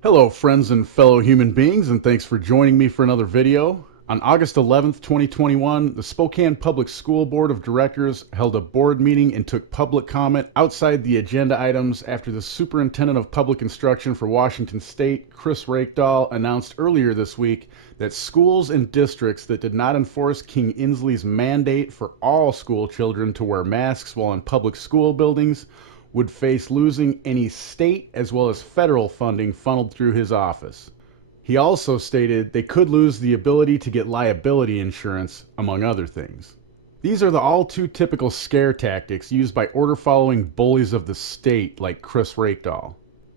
Hello friends and fellow human beings, and thanks for joining me for another video. On August 11th, 2021, the Spokane Public School Board of Directors held a board meeting and took public comment outside the agenda items after the Superintendent of Public Instruction for Washington State, Chris Rakedahl, announced earlier this week that schools and districts that did not enforce King Inslee's mandate for all school children to wear masks while in public school buildings would face losing any state as well as federal funding funneled through his office. He also stated they could lose the ability to get liability insurance, among other things. These are the all too typical scare tactics used by order-following bullies of the state like Chris Rakedahl.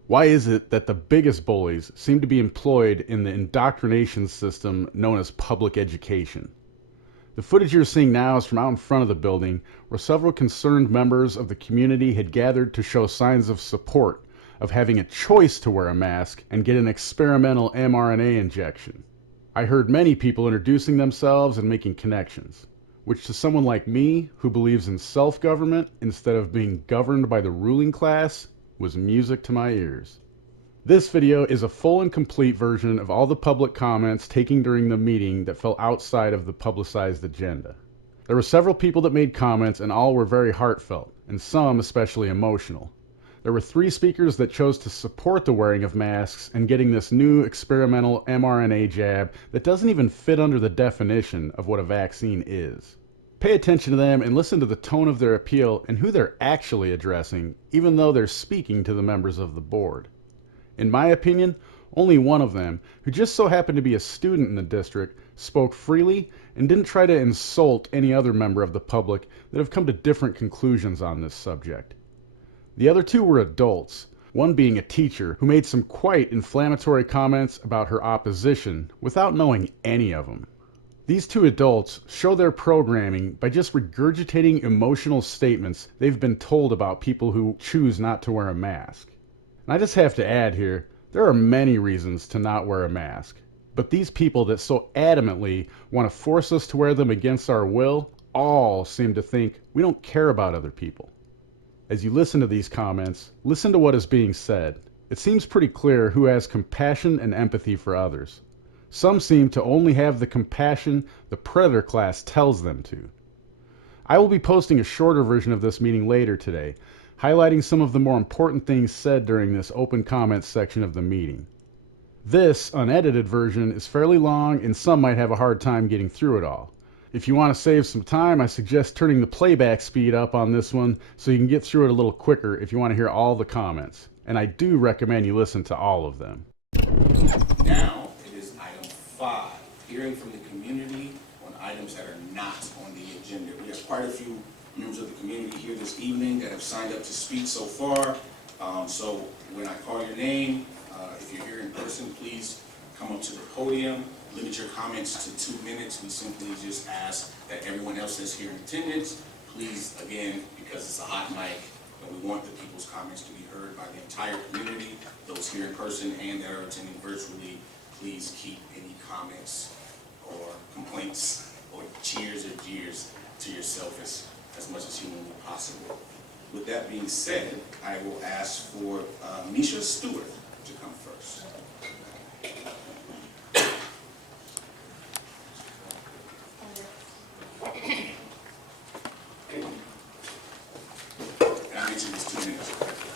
Why is it that the biggest bullies seem to be employed in the indoctrination system known as public education? The footage you're seeing now is from out in front of the building, where several concerned members of the community had gathered to show signs of support of having a choice to wear a mask and get an experimental mRNA injection. I heard many people introducing themselves and making connections, which to someone like me, who believes in self-government instead of being governed by the ruling class, was music to my ears. This video is a full and complete version of all the public comments taken during the meeting that fell outside of the publicized agenda. There were several people that made comments, and all were very heartfelt, and some especially emotional. There were 3 speakers that chose to support the wearing of masks and getting this new experimental mRNA jab that doesn't even fit under the definition of what a vaccine is. Pay attention to them and listen to the tone of their appeal and who they're actually addressing, even though they're speaking to the members of the board. In my opinion, only one of them, who just so happened to be a student in the district, spoke freely and didn't try to insult any other member of the public that have come to different conclusions on this subject. The other 2 were adults, one being a teacher who made some quite inflammatory comments about her opposition without knowing any of them. These 2 adults show their programming by just regurgitating emotional statements they've been told about people who choose not to wear a mask. And I just have to add here, there are many reasons to not wear a mask, but these people that so adamantly want to force us to wear them against our will all seem to think we don't care about other people. As you listen to these comments, listen to what is being said. It seems pretty clear who has compassion and empathy for others. Some seem to only have the compassion the predator class tells them to. I will be posting a shorter version of this meeting later today, highlighting some of the more important things said during this open comments section of the meeting. This unedited version is fairly long and some might have a hard time getting through it all. If you want to save some time, I suggest turning the playback speed up on this one so you can get through it a little quicker if you want to hear all the comments. And I do recommend you listen to all of them. Now it is item 5, hearing from the community on items that are not on the agenda. We have quite a few members of the community here this evening that have signed up to speak so far. So when I call your name, if you're here in person, please come up to the podium. Limit your comments to 2 minutes. We simply just ask that everyone else that's here in attendance, please, again, because it's a hot mic, and we want the people's comments to be heard by the entire community, those here in person and that are attending virtually, please keep any comments or complaints or cheers or jeers to yourself as much as humanly possible. With that being said, I will ask for Misha Stewart to come first. And I mentioned it's 2 minutes.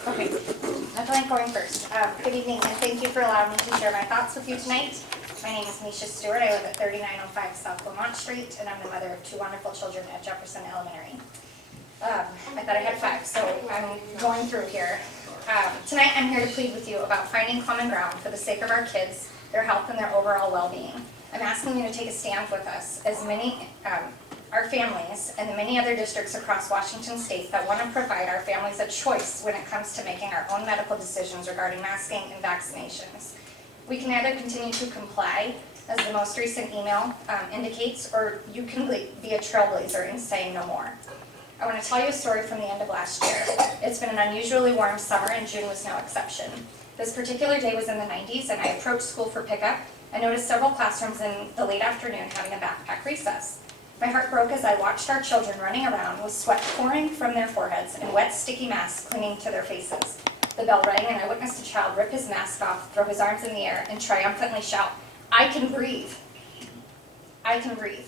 Okay, I feel like going first. Good evening, and thank you for allowing me to share my thoughts with you tonight. My name is Misha Stewart. I live at 3905 South Lamont Street, and I'm the mother of 2 wonderful children at Jefferson Elementary. I thought I had 5, so I'm going through here. Tonight I'm here to plead with you about finding common ground for the sake of our kids, their health, and their overall well-being. I'm asking you to take a stand with us, as many, our families, and the many other districts across Washington State that want to provide our families a choice when it comes to making our own medical decisions regarding masking and vaccinations. We can either continue to comply, as the most recent email indicates, or you can be a trailblazer and say no more. I want to tell you a story from the end of last year. It's been an unusually warm summer, and June was no exception. This particular day was in the 90s, and I approached school for pickup. I noticed several classrooms in the late afternoon having a backpack recess. My heart broke as I watched our children running around with sweat pouring from their foreheads and wet, sticky masks clinging to their faces. The bell rang and I witnessed a child rip his mask off, throw his arms in the air, and triumphantly shout, "I can breathe. I can breathe."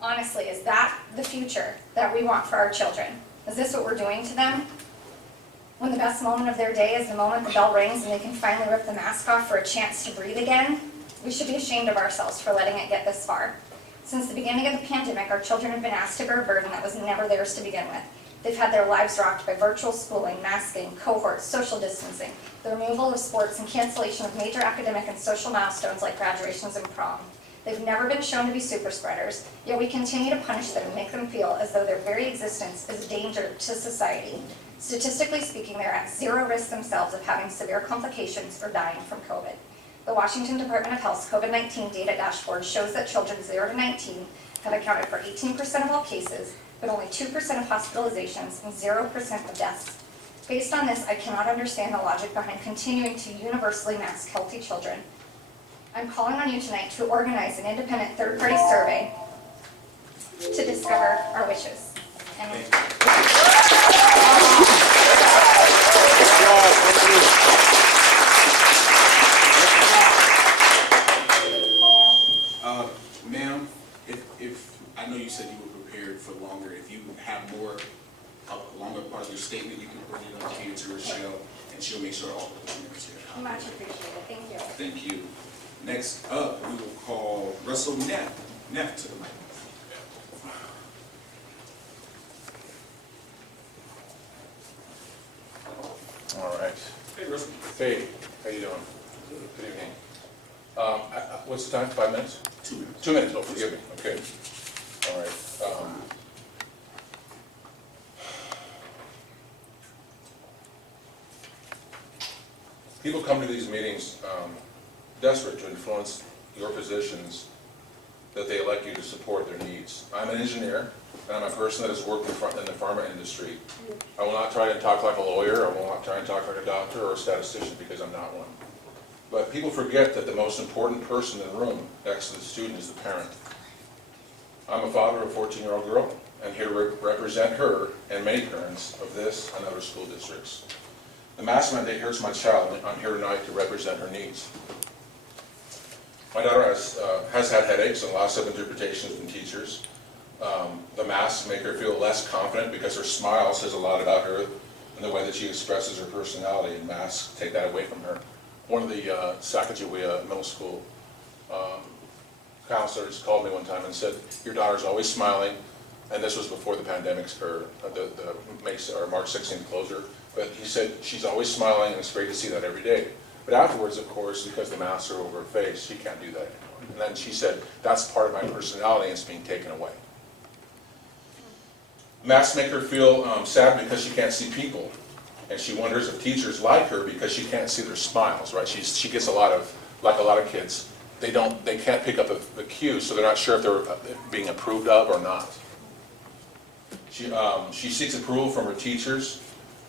Honestly, is that the future that we want for our children? Is this what we're doing to them? When the best moment of their day is the moment the bell rings and they can finally rip the mask off for a chance to breathe again? We should be ashamed of ourselves for letting it get this far. Since the beginning of the pandemic, our children have been asked to bear a burden that was never theirs to begin with. They've had their lives rocked by virtual schooling, masking, cohorts, social distancing, the removal of sports, and cancellation of major academic and social milestones like graduations and prom. They've never been shown to be super spreaders, yet we continue to punish them and make them feel as though their very existence is a danger to society. Statistically speaking, they're at zero risk themselves of having severe complications or dying from COVID. The Washington Department of Health's COVID-19 data dashboard shows that children 0 to 19 have accounted for 18% of all cases, but only 2% of hospitalizations and 0% of deaths. Based on this, I cannot understand the logic behind continuing to universally mask healthy children. I'm calling on you tonight to organize an independent third-party survey to discover our wishes. And ma'am, if I know you said you were prepared for longer, if you have more, a longer part of your statement, you can bring it up here to Rochelle, and she'll make sure all the members here. much appreciated. Thank you. Thank you. Next up, we will call Russell Neff. Neff to the mic. All right. Hey, Russell. Hey, how you doing? Good evening. What's the time? 5 minutes? 2 minutes. 2 minutes. Oh, forgive me. Okay. All right. People come to these meetings desperate to influence your positions that they elect you to support their needs. I'm an engineer, and I'm a person that has worked in the pharma industry. I will not try to talk like a lawyer, I will not try and talk like a doctor or a statistician, because I'm not one. But people forget that the most important person in the room next to the student is the parent. I'm a father of a 14-year-old girl, and here to represent her and many parents of this and other school districts. The mask mandate hurts my child, and I'm here tonight to represent her needs. My daughter has had headaches and lots of interpretations from teachers. The masks make her feel less confident because her smile says a lot about her and the way that she expresses her personality, and masks take that away from her. One of the Sacagawea middle school counselors called me one time and said, "Your daughter's always smiling," and this was before the pandemic or the March 16th closure, but he said, "She's always smiling, and it's great to see that every day." But afterwards, of course, because the masks are over her face, she can't do that anymore. And then she said, "That's part of my personality, and it's being taken away." Masks make her feel sad because she can't see people, and she wonders if teachers like her because she can't see their smiles. Right? She gets a lot of, like a lot of kids, they can't pick up the cues, so they're not sure if they're being approved of or not. She seeks approval from her teachers,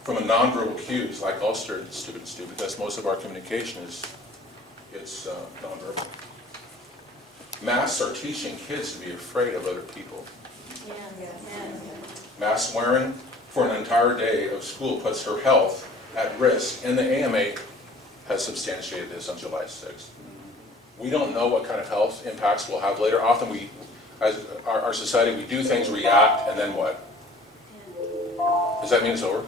from a nonverbal cues, like all students do, because most of our communication is nonverbal. Masks are teaching kids to be afraid of other people. Mask wearing for an entire day of school puts her health at risk, and the AMA has substantiated this on July 6th. We don't know what kind of health impacts we'll have later. Often as our society, we do things, react, and then what? Does that mean it's over?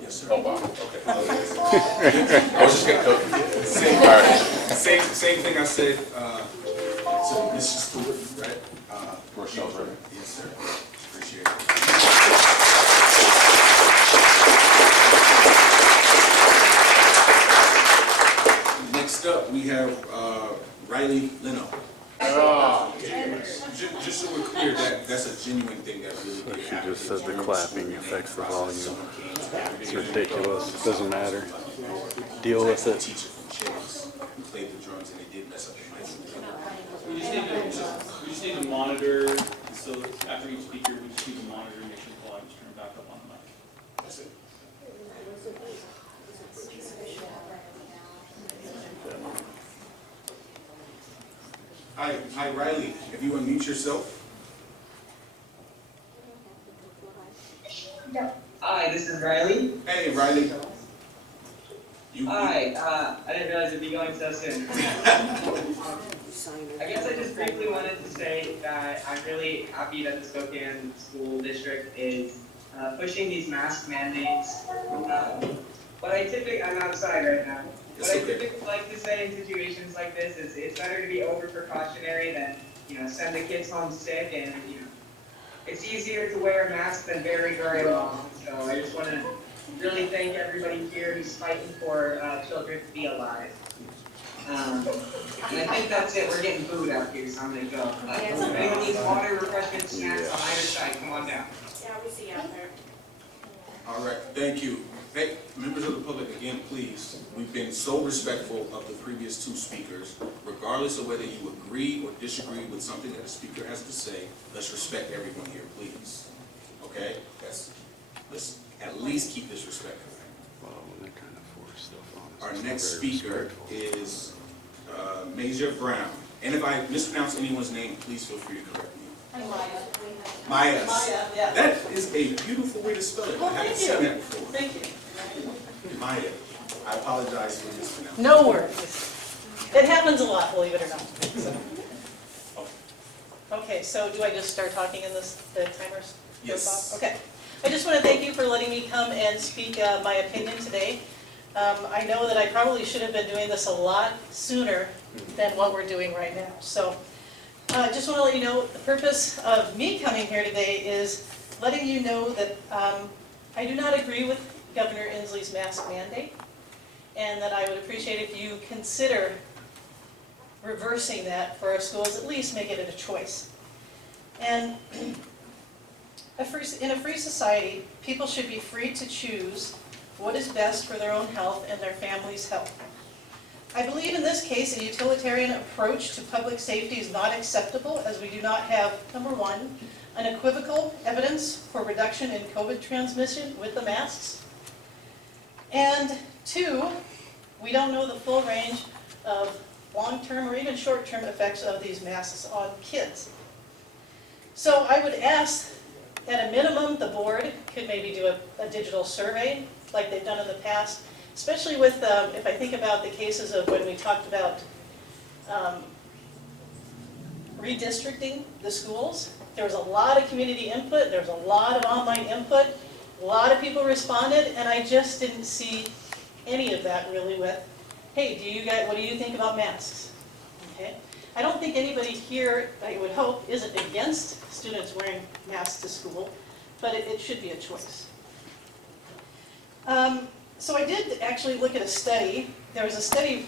Yes, sir. Oh, wow, okay. I was just getting cookie. Same thing I said to Misha Stewart, right? Rochelle's ready. Yes, sir. Appreciate it. Next up, we have Riley Lino. Just so we're clear, that's a genuine thing that really did She happen. just said the clapping affects the volume. It's ridiculous. It doesn't matter. Deal with it. Teacher from Chase who played the drums and they did mess up the mic. We just need to monitor, so after each speaker, we just need to monitor and make sure the volume's turned back up on the mic. That's it. Hi, Riley. If you unmute yourself. No. Hi, this is Riley. Hey, Riley. Hi, I didn't realize it'd be going so soon. I guess I just briefly wanted to say that I'm really happy that the Spokane School District is pushing these mask mandates. But I'm outside right now. What I typically like to say in situations like this is it's better to be over precautionary than, send the kids home sick, and, it's easier to wear a mask than very long. So I just want to really thank everybody here who's fighting for children to be alive. And I think that's it. We're getting food out here, so I'm going to go. If anyone needs water, refreshments, snacks on either side, come on down. Yeah, we see you out there. All right, thank you. Hey, members of the public, again, please, we've been so respectful of the previous two speakers. Regardless of whether you agree or disagree with something that the speaker has to say, let's respect everyone here, please. Okay? Let's at least keep this respectful. Our next speaker is Misha Brown. And if I mispronounce anyone's name, please feel free to correct me. Maya. Yeah. That is a beautiful way to spell it. Well, I haven't thank seen you. that before. Thank you. Maya. I apologize for mispronouncing. No worries. It happens a lot, believe it or not. Okay, so do I just start talking in the timers? Yes. Okay. I just want to thank you for letting me come and speak my opinion today. I know that I probably should have been doing this a lot sooner than what we're doing right now. So I just want to let you know the purpose of me coming here today is letting you know that I do not agree with Governor Inslee's mask mandate, and that I would appreciate if you consider reversing that for our schools, at least make it a choice. And in a free society, people should be free to choose what is best for their own health and their family's health. I believe in this case a utilitarian approach to public safety is not acceptable, as we do not have, number one, unequivocal evidence for reduction in COVID transmission with the masks. And two, we don't know the full range of long-term or even short-term effects of these masks on kids. So I would ask, at a minimum, the board could maybe do a digital survey like they've done in the past, especially with, if I think about the cases of when we talked about redistricting the schools. There was a lot of community input, there was a lot of online input, a lot of people responded, and I just didn't see any of that really with, hey, what do you think about masks? Okay. I don't think anybody here, I would hope, isn't against students wearing masks to school, but it should be a choice. So I did actually look at a study. There was a study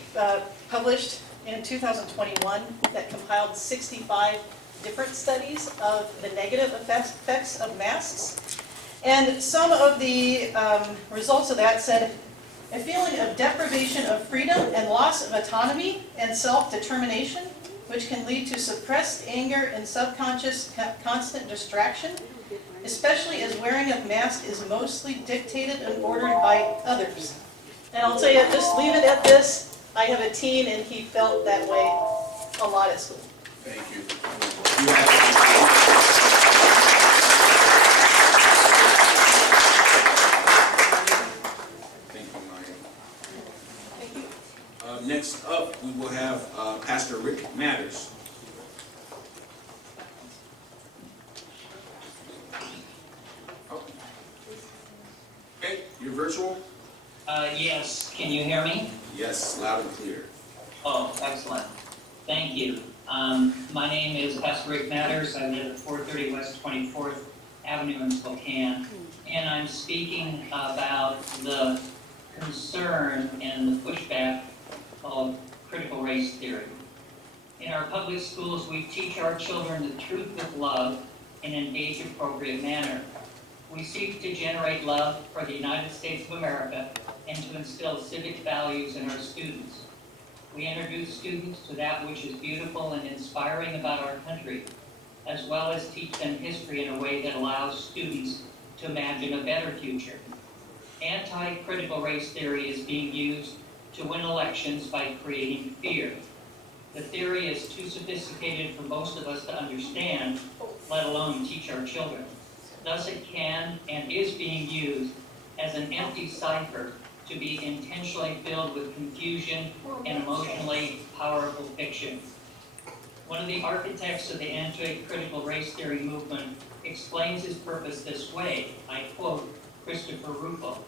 published in 2021 that compiled 65 different studies of the negative effects of masks. And some of the results of that said, a feeling of deprivation of freedom and loss of autonomy and self-determination, which can lead to suppressed anger and subconscious constant distraction, especially as wearing a mask is mostly dictated and ordered by others. And I'll tell you, just leave it at this. I have a teen and he felt that way a lot at school. Thank you. Thank you, Maya. Thank you. Next up, we will have Pastor Rick Matters. Okay, you're virtual? Yes, can you hear me? Yes, loud and clear. Oh, excellent. Thank you. My name is Pastor Rick Matters. I live at 430 West 24th Avenue in Spokane. And I'm speaking about the concern and the pushback of critical race theory. In our public schools, we teach our children the truth with love in an age-appropriate manner. We seek to generate love for the United States of America and to instill civic values in our students. We introduce students to that which is beautiful and inspiring about our country, as well as teach them history in a way that allows students to imagine a better future. Anti-critical race theory is being used to win elections by creating fear. The theory is too sophisticated for most of us to understand, let alone teach our children. Thus it can and is being used as an empty cipher to be intentionally filled with confusion and emotionally powerful fiction. One of the architects of the anti-critical race theory movement explains his purpose this way. I quote Christopher Rufo.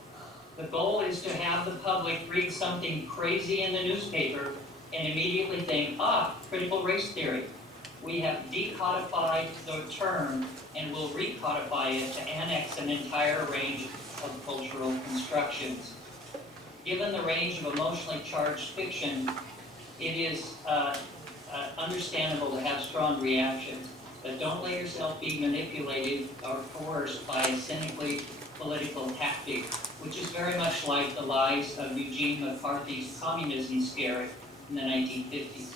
The goal is to have the public read something crazy in the newspaper and immediately think, ah, critical race theory. We have decodified the term and will recodify it to annex an entire range of cultural constructions. Given the range of emotionally charged fiction, it is understandable to have strong reactions, but don't let yourself be manipulated or coerced by a cynically political tactic, which is very much like the lies of Eugene McCarthy's communism scare in the 1950s.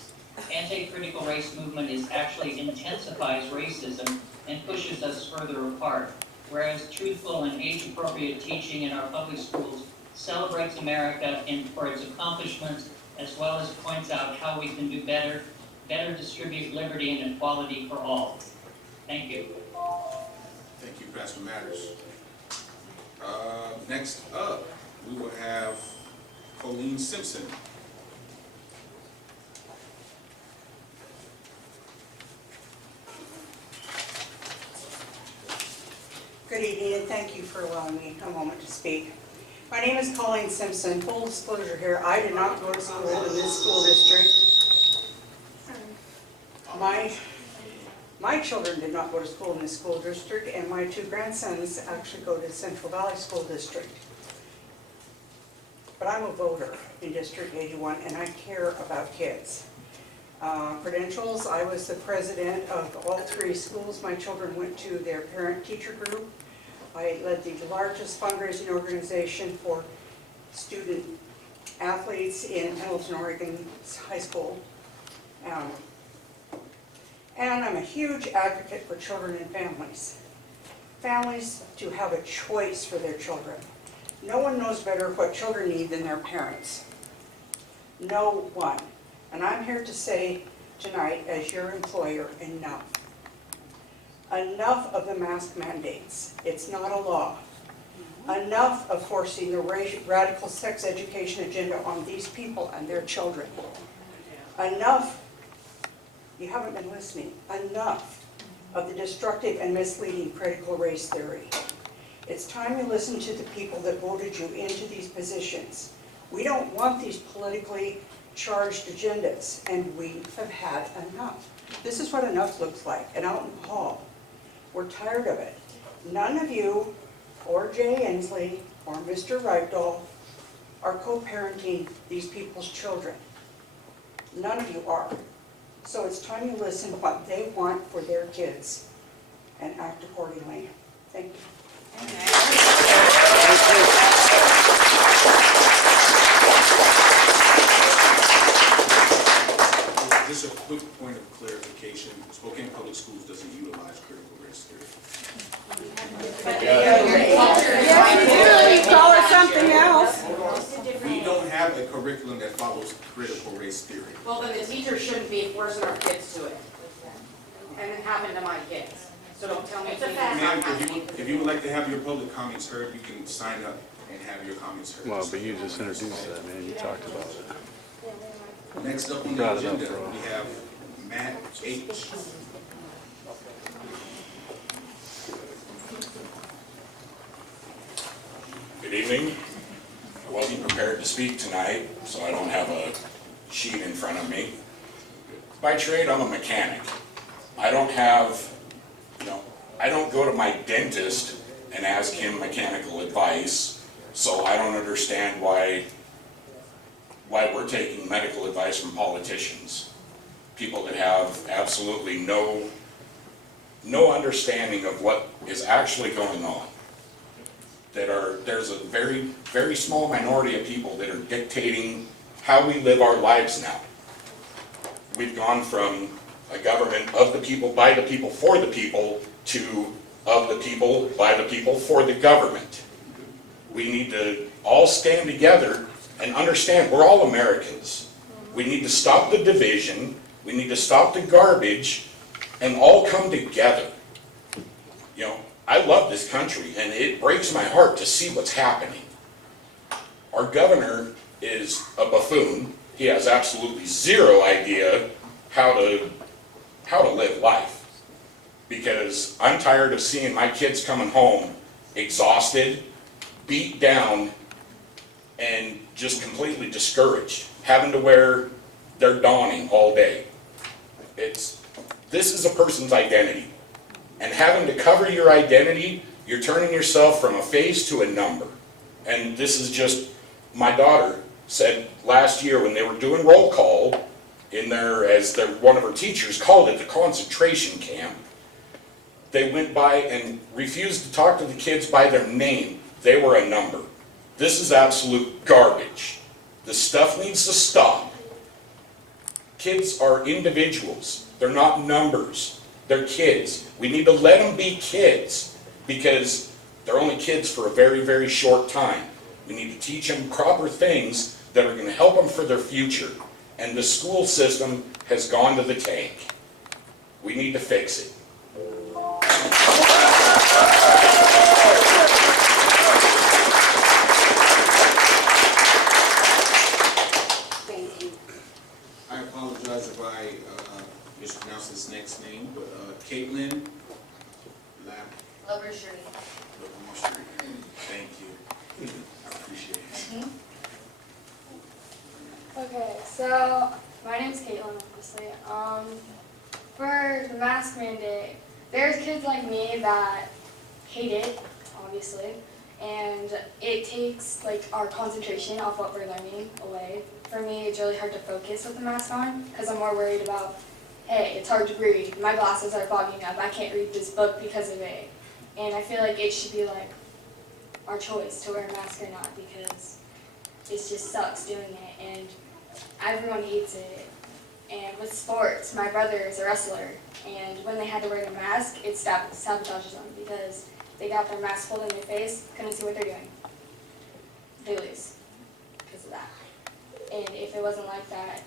Anti-critical race movement actually intensifies racism and pushes us further apart, whereas truthful and age-appropriate teaching in our public schools celebrates America for its accomplishments, as well as points out how we can do better distribute liberty and equality for all. Thank you. Thank you, Pastor Matters. Next up, we will have Colleen Simpson. Good evening, and thank you for allowing me a moment to speak. My name is Colleen Simpson. Full disclosure here, I did not go to school in this school district. My children did not go to school in this school district, and my two grandsons actually go to Central Valley School District. But I'm a voter in District 81, and I care about kids. Credentials, I was the president of all three schools my children went to, their parent-teacher group. I led the largest fundraising organization for student athletes in Hamilton, Oregon high school. And I'm a huge advocate for children and families. Families to have a choice for their children. No one knows better what children need than their parents. No one. And I'm here to say tonight, as your employer, enough. Enough of the mask mandates. It's not a law. Enough of forcing the radical sex education agenda on these people and their children. Enough, you haven't been listening, enough of the destructive and misleading critical race theory. It's time you listen to the people that voted you into these positions. We don't want these politically charged agendas, and we have had enough. This is what enough looks like, and out in the hall. We're tired of it. None of you, or Jay Inslee, or Mr. Ragdoll, are co-parenting these people's children. None of you are. So it's time you listen to what they want for their kids and act accordingly. Thank you. Just a quick point of clarification. Spokane Public Schools doesn't utilize critical race theory. You call it something else. We don't have a curriculum that follows critical race theory. Well, then the teachers shouldn't be forcing our kids to it. And it happened to my kids. So don't tell me it's not Ma'am, happening. if you would like to have your public comments heard, you can sign up and have your comments heard. Well, but you just introduced that, man. You talked about it. Next up on the Brought it up, agenda, bro. we have Matt H. Good evening. I wasn't prepared to speak tonight, so I don't have a sheet in front of me. By trade, I'm a mechanic. I don't have, I don't go to my dentist and ask him mechanical advice, so I don't understand why we're taking medical advice from politicians. People that have absolutely no understanding of what is actually going on. There's a very, very small minority of people that are dictating how we live our lives now. We've gone from a government of the people, by the people, for the people, to of the people, by the people, for the government. We need to all stand together and understand we're all Americans. We need to stop the division, we need to stop the garbage, and all come together. I love this country, and it breaks my heart to see what's happening. Our governor is a buffoon. He has absolutely zero idea how to live life. Because I'm tired of seeing my kids coming home exhausted, beat down, and just completely discouraged, having to wear their donning all day. This is a person's identity. And having to cover your identity, you're turning yourself from a face to a number. And this is just, my daughter said last year when they were doing roll call in there, as one of her teachers called it, the concentration camp, they went by and refused to talk to the kids by their name. They were a number. This is absolute garbage. The stuff needs to stop. Kids are individuals. They're not numbers. They're kids. We need to let them be kids because they're only kids for a very, very short time. We need to teach them proper things that are going to help them for their future. And the school system has gone to the tank. We need to fix it. Thank you. I apologize if I mispronounce this next name, but Caitlin LBRY. Thank you. I appreciate it. Okay, so my name's Caitlin, obviously. For the mask mandate, there's kids like me that hate it, obviously, and it takes like our concentration off what we're learning away. For me, it's really hard to focus with the mask on because I'm more worried about, hey, it's hard to read. My glasses are fogging up. I can't read this book because of it. And I feel like it should be like our choice to wear a mask or not because it just sucks doing it and everyone hates it. And with sports, my brother is a wrestler and when they had to wear the mask, it sabotages them because they got their mask pulled in their face, couldn't see what they're doing. They lose because of that. And if it wasn't like that,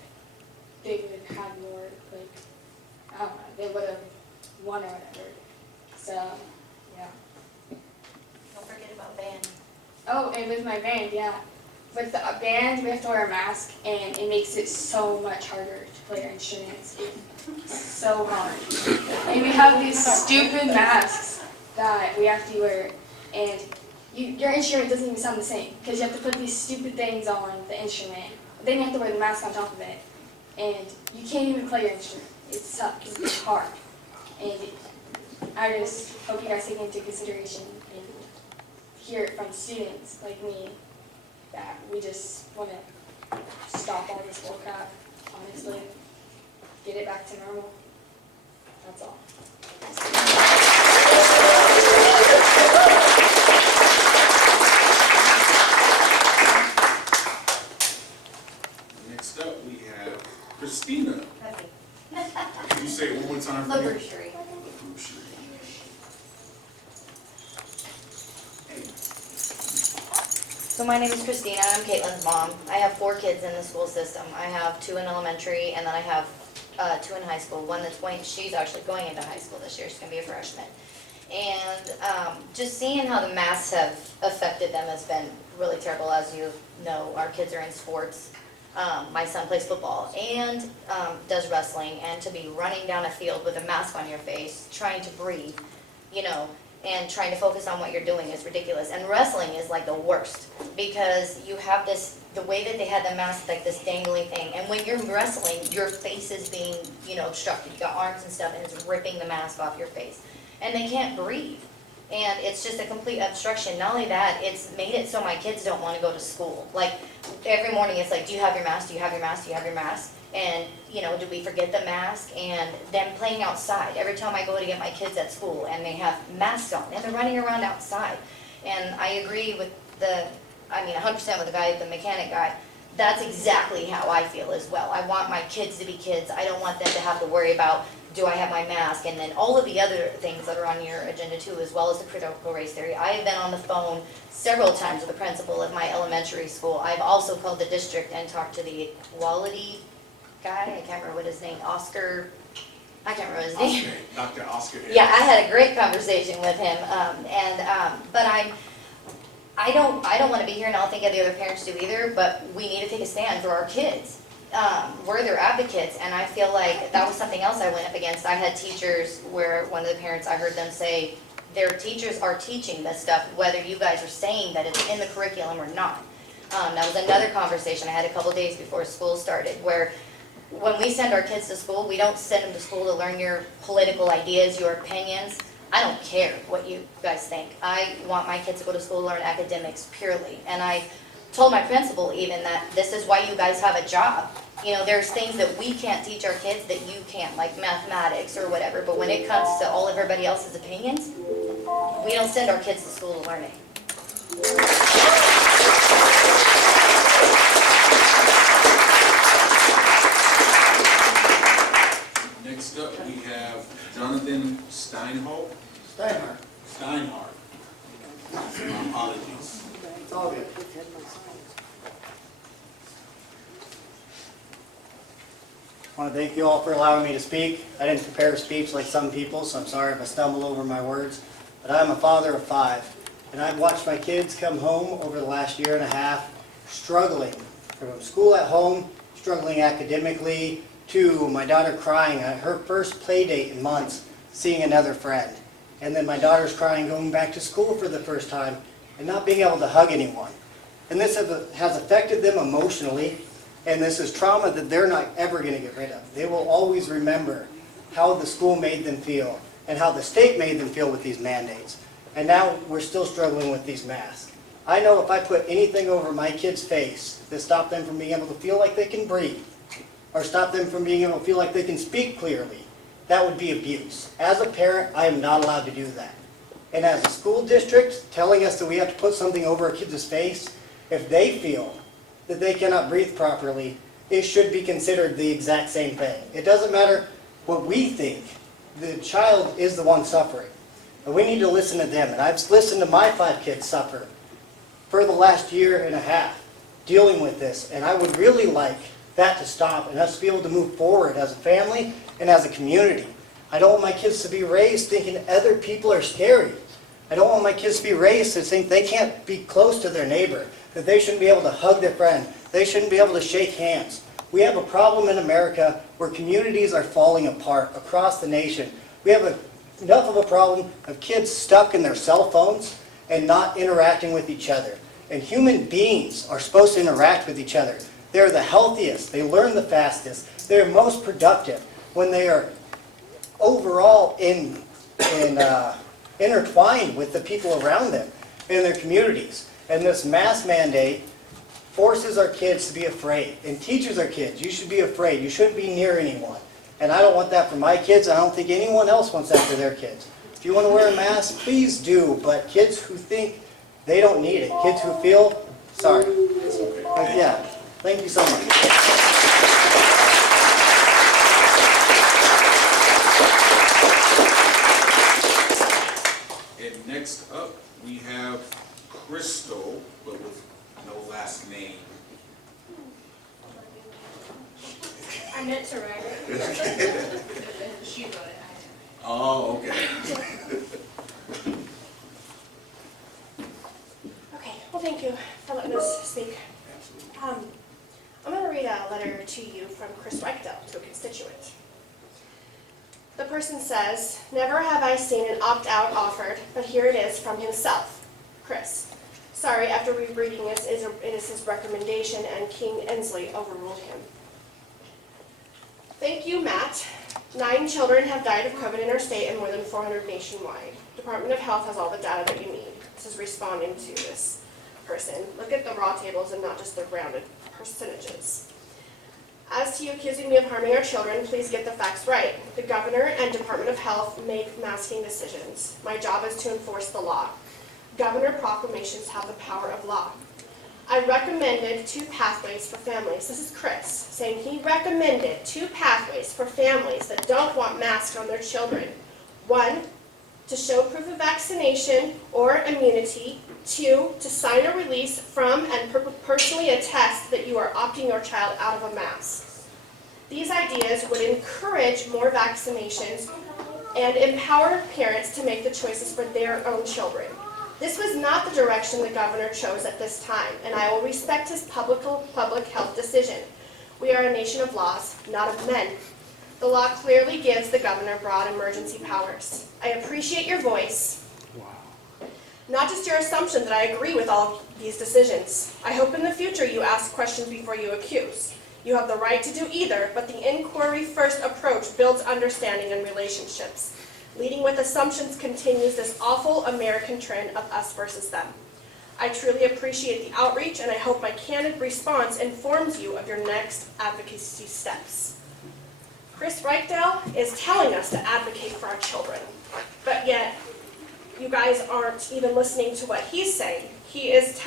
they would have more, like, I don't know, they would have won or whatever. So, yeah. Don't forget about band. Oh, and with my band, yeah. With the band, we have to wear a mask, and it makes it so much harder to play our instruments. It's so hard. And we have these stupid masks that we have to wear, and your instrument doesn't even sound the same, because you have to put these stupid things on the instrument. Then you have to wear the mask on top of it, and you can't even play your instrument. It sucks. It's hard. And I just hope you guys take it into consideration and hear it from students like me that we just want to stop all this bullcrap, honestly. Get it back to normal. That's all. Next up, we have Christina. Can you say it one more time for me? LBRY. So my name is Christina, I'm Caitlin's mom. I have 4 kids in the school system. I have 2 in elementary, and then I have 2 in high school. One that's she's actually going into high school this year. She's gonna be a freshman. And just seeing how the masks have affected them has been really terrible. As you know, our kids are in sports. My son plays football and does wrestling, and to be running down a field with a mask on your face, trying to breathe, you know, and trying to focus on what you're doing is ridiculous. And wrestling is like the worst because you have this, the way that they had the mask, like this dangly thing, and when you're wrestling, your face is being, you know, obstructed. You got arms and stuff, and it's ripping the mask off your face. And they can't breathe. And it's just a complete obstruction. Not only that, it's made it so my kids don't want to go to school. Like, every morning it's like, do you have your mask? Do you have your mask? Do you have your mask? And, you know, do we forget the mask? And them playing outside. Every time I go to get my kids at school and they have masks on and they're running around outside. And I agree with 100% with the guy, the mechanic guy. That's exactly how I feel as well. I want my kids to be kids. I don't want them to have to worry about, do I have my mask? And then all of the other things that are on your agenda too, as well as the critical race theory. I have been on the phone several times with the principal of my elementary school. I've also called the district and talked to the equality guy. I can't remember what his name, I can't remember his name. Dr. Oscar. Yeah, I had a great conversation with him, but I don't want to be here, and I don't think the other parents do either, but we need to take a stand for our kids. We're their advocates, and I feel like that was something else I went up against. I had teachers where one of the parents, I heard them say, their teachers are teaching this stuff, whether you guys are saying that it's in the curriculum or not. That was another conversation I had a couple days before school started, where when we send our kids to school, we don't send them to school to learn your political ideas, your opinions. I don't care what you guys think. I want my kids to go to school to learn academics purely. And I told my principal even that this is why you guys have a job. You know, there's things that we can't teach our kids that you can't, like mathematics or whatever. But when it comes to all everybody else's opinions, we don't send our kids to school to learn it. Next up, we have Jonathan Steinhardt. Steinhardt. My apologies. It's all good. I want to thank you all for allowing me to speak. I didn't prepare a speech like some people, so I'm sorry if I stumble over my words. But I'm a father of 5, and I've watched my kids come home over the last year and a half struggling from school at home, struggling academically, to my daughter crying at her first play date in months, seeing another friend. And then my daughter's crying going back to school for the first time and not being able to hug anyone. And this has affected them emotionally, and this is trauma that they're not ever going to get rid of. They will always remember how the school made them feel and how the state made them feel with these mandates. And now we're still struggling with these masks. I know if I put anything over my kid's face that stopped them from being able to feel like they can breathe, or stop them from being able to feel like they can speak clearly, that would be abuse. As a parent, I am not allowed to do that. And as a school district telling us that we have to put something over a kid's face, if they feel that they cannot breathe properly, it should be considered the exact same thing. It doesn't matter what we think. The child is the one suffering. And we need to listen to them. And I've listened to my 5 kids suffer for the last year and a half dealing with this. And I would really like that to stop and us to be able to move forward as a family and as a community. I don't want my kids to be raised thinking other people are scary. I don't want my kids to be raised to think they can't be close to their neighbor, that they shouldn't be able to hug their friend, they shouldn't be able to shake hands. We have a problem in America where communities are falling apart across the nation. We have enough of a problem of kids stuck in their cell phones and not interacting with each other. And human beings are supposed to interact with each other. They're the healthiest, they learn the fastest, they're most productive when they are overall intertwined with the people around them in their communities. And this mask mandate forces our kids to be afraid and teaches our kids, you should be afraid, you shouldn't be near anyone. And I don't want that for my kids, I don't think anyone else wants that for their kids. If you want to wear a mask, please do, but kids who think they don't need it, kids who feel, sorry. Yeah. Thank you so much. And next up, we have Crystal, but with no last name. I meant to write it. She wrote it. Oh, okay. Okay, well, thank you for letting us speak. I'm going to read a letter to you from Chris Reichtel, to a constituent. The person says, "Never have I seen an opt-out offered, but here it is from himself, Chris. Sorry, after rereading this, it is his recommendation, and King Inslee overruled him. Thank you, Matt. 9 children have died of COVID in our state and more than 400 nationwide. Department of Health has all the data that you need." This is responding to this person. Look at the raw tables and not just the rounded percentages. "As to you accusing me of harming our children, please get the facts right. The governor and Department of Health make masking decisions. My job is to enforce the law. Governor proclamations have the power of law. I recommended 2 pathways for families." This is Chris saying he recommended 2 pathways for families that don't want masks on their children. 1, to show proof of vaccination or immunity. 2, to sign a release from and personally attest that you are opting your child out of a mask. These ideas would encourage more vaccinations and empower parents to make the choices for their own children. This was not the direction the governor chose at this time, and I will respect his public health decision. We are a nation of laws, not of men. The law clearly gives the governor broad emergency powers. I appreciate your voice. Not just your assumption that I agree with all these decisions. I hope in the future you ask questions before you accuse. You have the right to do either, but the inquiry first approach builds understanding and relationships. Leading with assumptions continues this awful American trend of us versus them. I truly appreciate the outreach, and I hope my candid response informs you of your next advocacy steps. Chris Reichdale is telling us to advocate for our children, but yet you guys aren't even listening to what he's saying. He's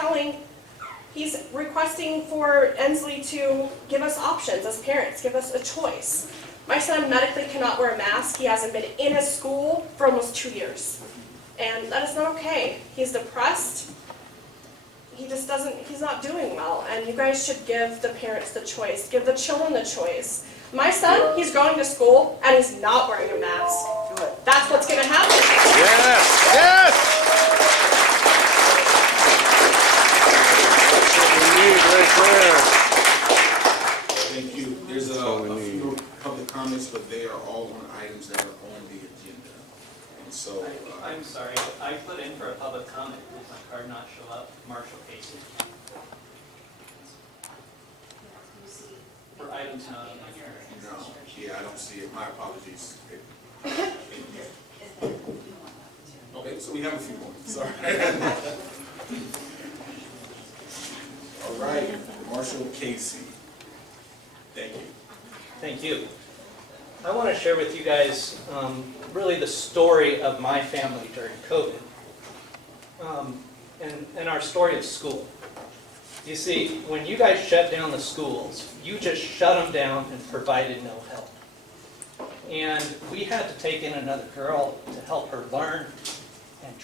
requesting for Ensley to give us options as parents, give us a choice. My son medically cannot wear a mask. He hasn't been in a school for almost 2 years. And that is not okay. He's depressed. He's not doing well. And you guys should give the parents the choice, give the children the choice. My son, he's going to school and he's not wearing a mask. That's what's going to happen. Yes, yes! That's what we need right there. Thank you. There's a few public comments, but they are all on items that are on the agenda. And so, I'm sorry, I put in for a public comment. Did my card not show up? Marshall Casey. For items not on my card. no, yeah, I don't see it. My apologies. Okay, so we have a few more. Sorry. All right, Marshall Casey. Thank you. Thank you. I want to share with you guys really the story of my family during COVID and our story of school. You see, when you guys shut down the schools, you just shut them down and provided no help. And we had to take in another girl to help her learn and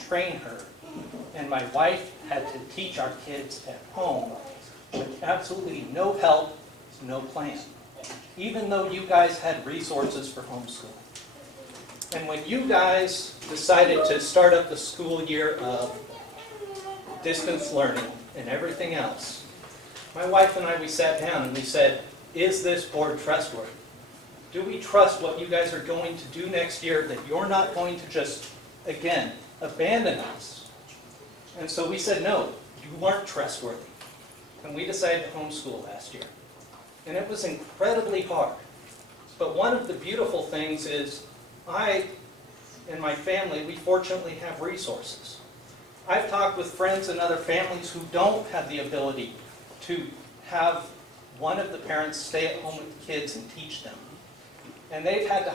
train her. And my wife had to teach our kids at home with absolutely no help, no plan, even though you guys had resources for homeschool. And when you guys decided to start up the school year of distance learning and everything else, my wife and I, we sat down and we said, is this board trustworthy? Do we trust what you guys are going to do next year, that you're not going to just, again, abandon us? And so we said, no, you weren't trustworthy. And we decided to homeschool last year. And it was incredibly hard. But one of the beautiful things is I and my family, we fortunately have resources. I've talked with friends and other families who don't have the ability to have one of the parents stay at home with the kids and teach them. And they've had to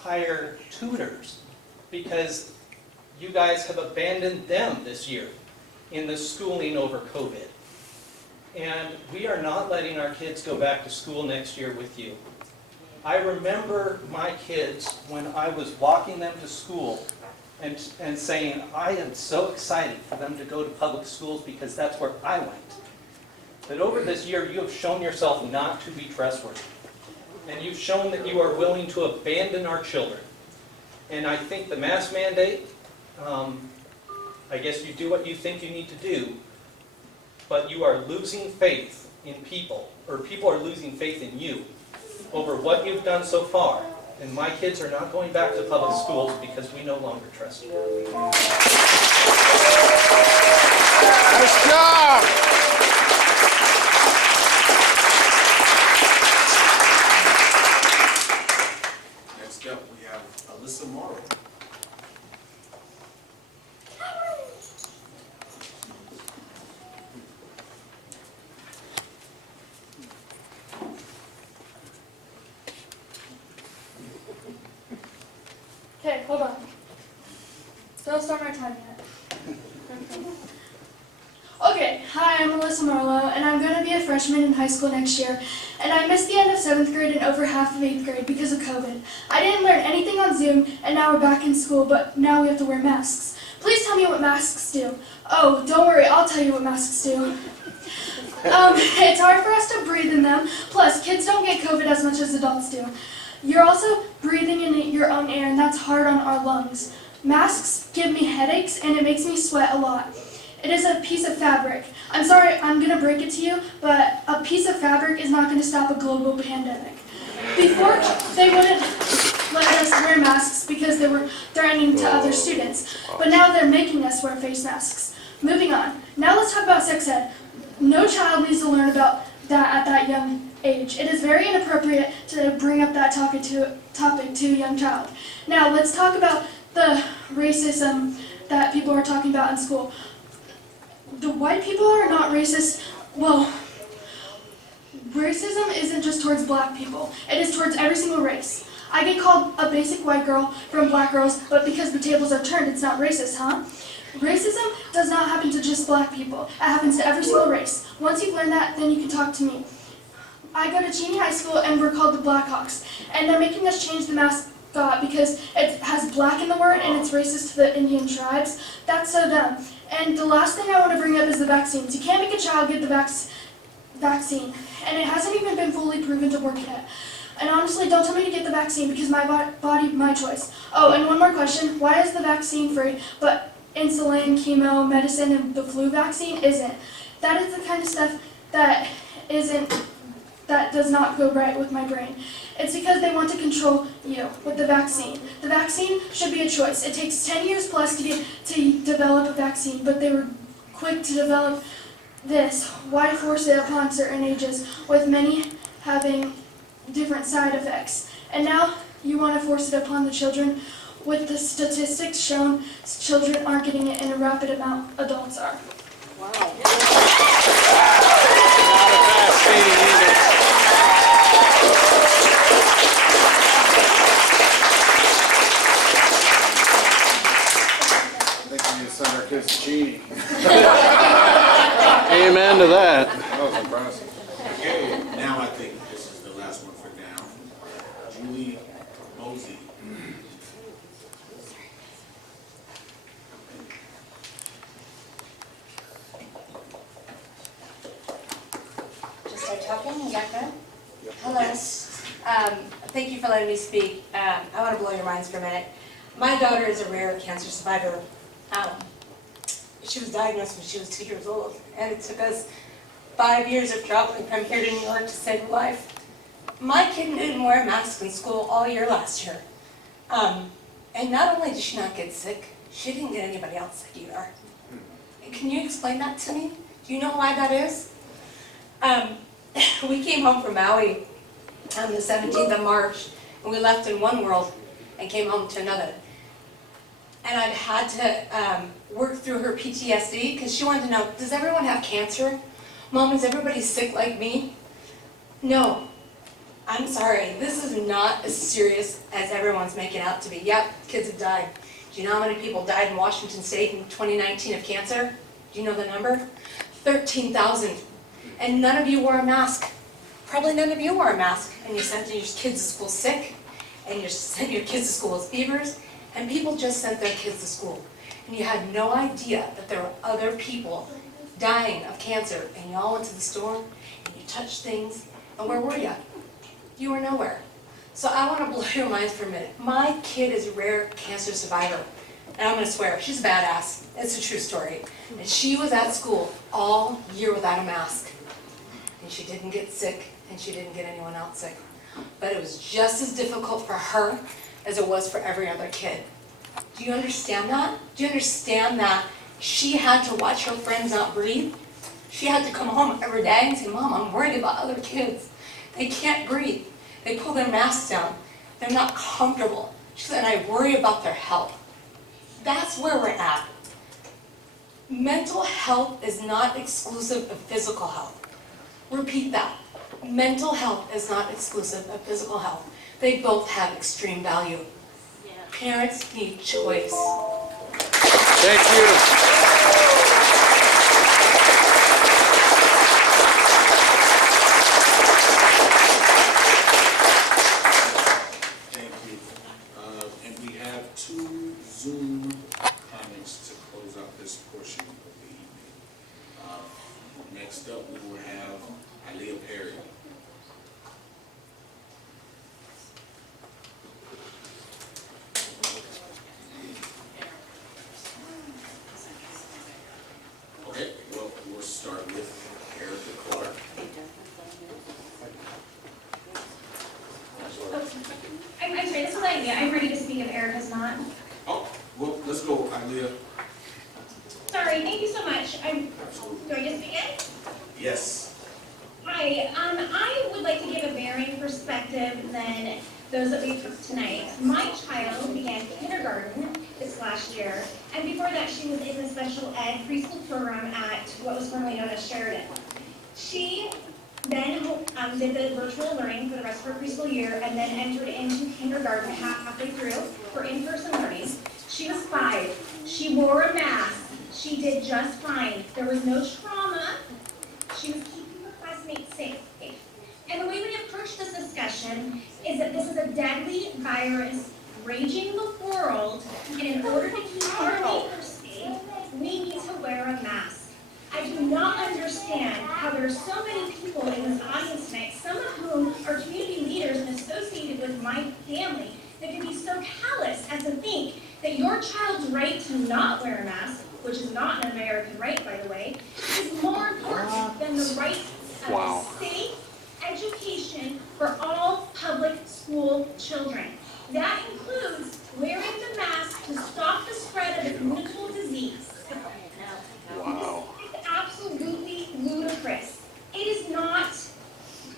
hire tutors because you guys have abandoned them this year in the schooling over COVID. And we are not letting our kids go back to school next year with you. I remember my kids when I was walking them to school and saying, I am so excited for them to go to public schools because that's where I went. But over this year, you have shown yourself not to be trustworthy. And you've shown that you are willing to abandon our children. And I think the mask mandate, I guess you do what you think you need to do, but you are losing faith in people, or people are losing faith in you over what you've done so far. And my kids are not going back to public schools because we no longer trust you. Nice job! Next up, we have Alyssa Marlow. Okay, hold on. Don't start my time yet. Okay, hi, I'm Alyssa Marlow, and I'm going to be a freshman in high school next year, and I missed the end of 7th grade and over half of 8th grade because of COVID. I didn't learn anything on Zoom, and now we're back in school, but now we have to wear masks. Please tell me what masks do. Oh, don't worry, I'll tell you what masks do. It's hard for us to breathe in them, plus kids don't get COVID as much as adults do. You're also breathing in your own air, and that's hard on our lungs. Masks give me headaches and it makes me sweat a lot. It is a piece of fabric. I'm sorry, I'm going to break it to you, but a piece of fabric is not going to stop a global pandemic. Before, they wouldn't let us wear masks because they were threatening to other students, but now they're making us wear face masks. Moving on. Now let's talk about sex ed. No child needs to learn about that at that young age. It is very inappropriate to bring up that topic to a young child. Now let's talk about the racism that people are talking about in school. The white people are not racist. Well, racism isn't just towards black people. It is towards every single race. I get called a basic white girl from black girls, but because the tables are turned, it's not racist, huh? Racism does not happen to just black people. It happens to every single race. Once you've learned that, then you can talk to me. I go to Cheney High School and we're called the Blackhawks. And they're making us change the mascot because it has black in the word and it's racist to the Indian tribes. That's so dumb. And the last thing I want to bring up is the vaccines. You can't make a child get the vaccine. And it hasn't even been fully proven to work yet. And honestly, don't tell me to get the vaccine because my body, my choice. Oh, and one more question. Why is the vaccine free, but insulin, chemo, medicine, and the flu vaccine isn't? That is the kind of stuff that does not go right with my brain. It's because they want to control you with the vaccine. The vaccine should be a choice. It takes 10 years plus to develop a vaccine, but they were quick to develop this. Why force it upon certain ages with many having different side effects? And now you want to force it upon the children with the statistics shown children aren't getting it in a rapid amount adults are. Wow. Not a vaccine either. I think we need to send our kids to Cheney. Amen to that. That was impressive. Okay, now I think this is the last one for now. Julie Mosey. Just start talking, you got that? Hello. Thank you for letting me speak. I want to blow your minds for a minute. My daughter is a rare cancer survivor. She was diagnosed when she was 2 years old, and it took us 5 years of traveling from here to New York to save her life. My kid didn't wear a mask in school all year last year. And not only did she not get sick, she didn't get anybody else sick either. Can you explain that to me? Do you know why that is? We came home from Maui on the 17th of March, and we left in one world and came home to another. And I've had to work through her PTSD because she wanted to know, does everyone have cancer? Mom, is everybody sick like me? No. I'm sorry, this is not as serious as everyone's making out to be. Yep, kids have died. Do you know how many people died in Washington State in 2019 of cancer? Do you know the number? 13,000. And none of you wore a mask. Probably none of you wore a mask. And you sent your kids to school sick, and you sent your kids to school with fevers, and people just sent their kids to school. And you had no idea that there were other people dying of cancer, and you all went to the store, and you touched things, and where were you? You were nowhere. So I want to blow your minds for a minute. My kid is a rare cancer survivor, and I'm going to swear, she's a badass. It's a true story. And she was at school all year without a mask, and she didn't get sick, and she didn't get anyone else sick. But it was just as difficult for her as it was for every other kid. Do you understand that? Do you understand that she had to watch her friends not breathe? She had to come home every day and say, Mom, I'm worried about other kids. They can't breathe. They pull their masks down. They're not comfortable. She said, and I worry about their health. That's where we're at. Mental health is not exclusive of physical health. Repeat that. Mental health is not exclusive of physical health. They both have extreme value. Yeah. Parents need choice. Thank you. Thank you. And we have 2 Zoom comments to close out this portion of the evening. Next up, we will have Aaliyah Perry. letting me. I'm ready to speak if Erica's not. Oh, well, let's go, Aaliyah. Sorry, thank you so much. Do I just begin? Yes. Hi, I would like to give a varying perspective than those that we took tonight. My child began kindergarten this last year, and before that she was in the special ed preschool program at what was formerly known as Sheridan. She then did the virtual learning for the rest of her preschool year and then entered into kindergarten halfway through for in-person learning. She was 5. She wore a mask. She did just fine. There was no trauma. She was keeping her classmates safe. And the way we approach this discussion is that this is a deadly virus raging the world, and in order to keep our neighbors safe, we need to wear a mask. I do not understand how there are so many people in this audience tonight, some of whom are community leaders and associated with my family, that can be so callous as to think that your child's right to not wear a mask, which is not an American right, by the way, is more important than the right of safe education for all public school children. That includes wearing the mask to stop the spread of the communicable disease. Wow. This is absolutely ludicrous. It is not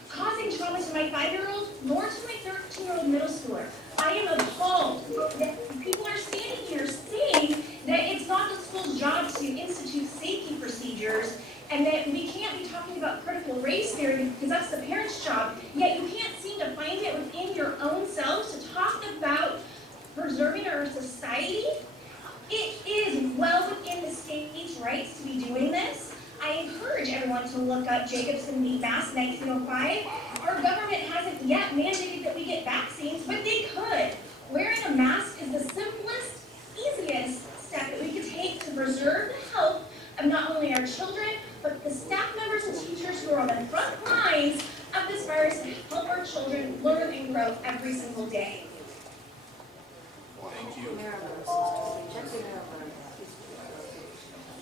causing trauma to my 5-year-old nor to my 13-year-old middle schooler. I am appalled that people are standing here saying that it's not the school's job to institute safety procedures and that we can't be talking about critical race theory because that's the parents' job, yet you can't seem to find it within your own selves to talk about preserving our society. It is well within the state's rights to be doing this. I encourage everyone to look up Jacobson v. Mass 1905. Our government hasn't yet mandated that we get vaccines, but they could. Wearing a mask is the simplest, easiest step that we could take to preserve the health of not only our children, but the staff members and teachers who are on the front lines of this virus and help our children learn and grow every single day. Thank you.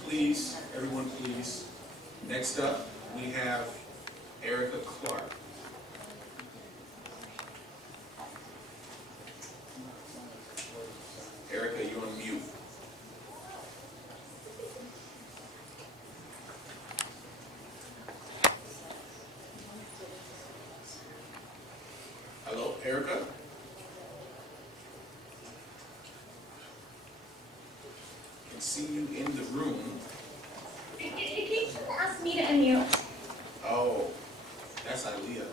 Please, everyone please. Next up, we have Erica Clark. Erica, you're on mute. Hello, Erica? I can see you in the room. It keeps asking me to unmute. Oh, that's Aaliyah.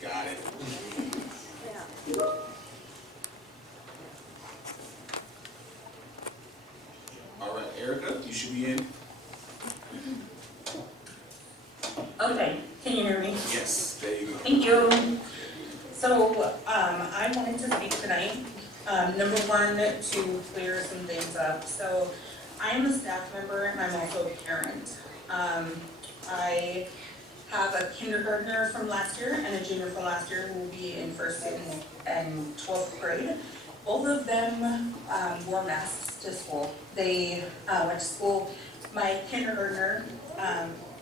Got it. All right, Erica, you should be in. Okay, can you hear me? Yes, there you go. Thank you. So, I wanted to speak tonight, number one, to clear some things up. So, I am a staff member and I'm also a parent. I have a kindergartner from last year and a junior from last year who will be in first and 12th grade. Both of them wore masks to school. They went to school. My kindergartner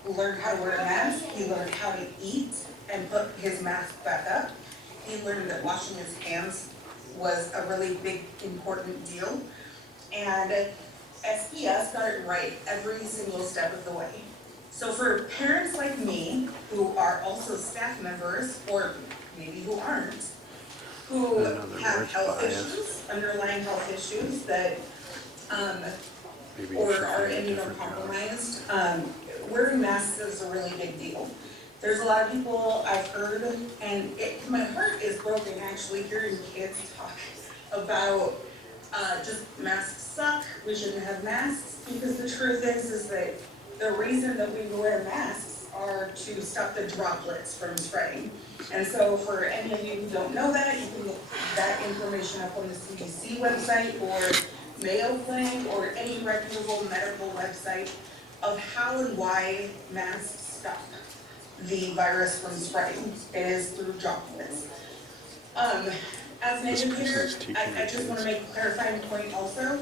learned how to wear a mask. He learned how to eat and put his mask back up. He learned that washing his hands was a really big, important deal. And SPS got it right every single step of the way. So for parents like me, who are also staff members, or maybe who aren't, who have health issues, underlying health issues that, or are immunocompromised, wearing masks is a really big deal. There's a lot of people I've heard, and my heart is broken actually hearing kids talk about just masks suck, we shouldn't have masks, because the truth is that the reason that we wear masks are to stop the droplets from spreading. And so for any of you who don't know that, you can look that information up on the CDC website or Mayo Clinic or any reputable medical website of how and why masks stop the virus from spreading. It is through droplets. As an educator, I just want to make a clarifying point also.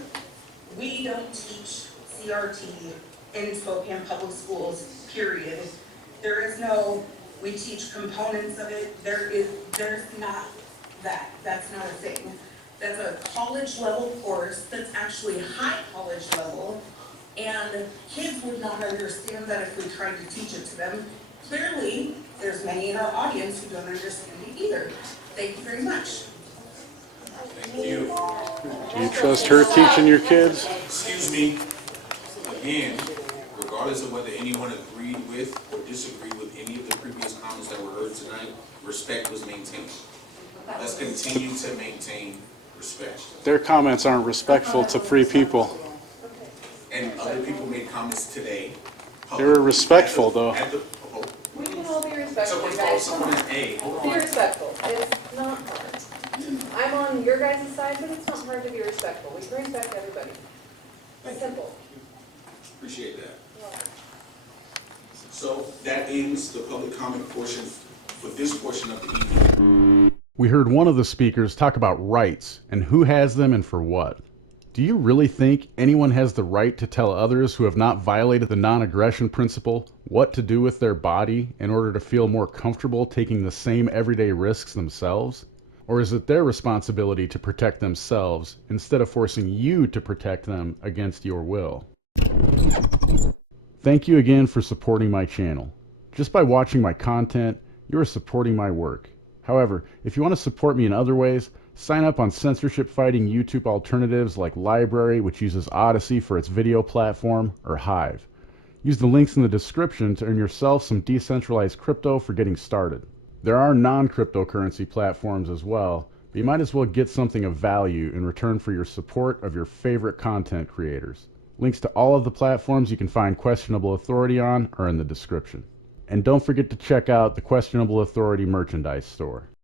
We don't teach CRT in Spokane Public Schools, period. There is no, we teach components of it, there's not that, that's not a thing. That's a college level course that's actually high college level, and kids would not understand that if we tried to teach it to them. Clearly, there's many in our audience who don't understand it either. Thank you very much. Thank you. Do you trust her teaching your kids? Excuse me, again, regardless of whether anyone agreed with or disagreed with any of the previous comments that were heard tonight, respect was maintained. Let's continue to maintain respect. Their comments aren't respectful to free people. And other people made comments today. They were respectful, though. We can all be respectful, Someone you called guys. someone an A. Hold Be on. respectful. It's not hard. I'm on your guys' side, but it's not hard to be respectful. We can respect everybody. It's simple. Appreciate that. So that ends the public comment portion for this portion of the evening. We heard one of the speakers talk about rights and who has them and for what. Do you really think anyone has the right to tell others who have not violated the non-aggression principle what to do with their body in order to feel more comfortable taking the same everyday risks themselves? Or is it their responsibility to protect themselves instead of forcing you to protect them against your will? Thank you again for supporting my channel. Just by watching my content, you are supporting my work. However, if you want to support me in other ways, sign up on censorship-fighting YouTube alternatives like LBRY, which uses Odyssey for its video platform, or Hive. Use the links in the description to earn yourself some decentralized crypto for getting started. There are non-cryptocurrency platforms as well, but you might as well get something of value in return for your support of your favorite content creators. Links to all of the platforms you can find Questionable Authority on are in the description. And don't forget to check out the Questionable Authority merchandise store.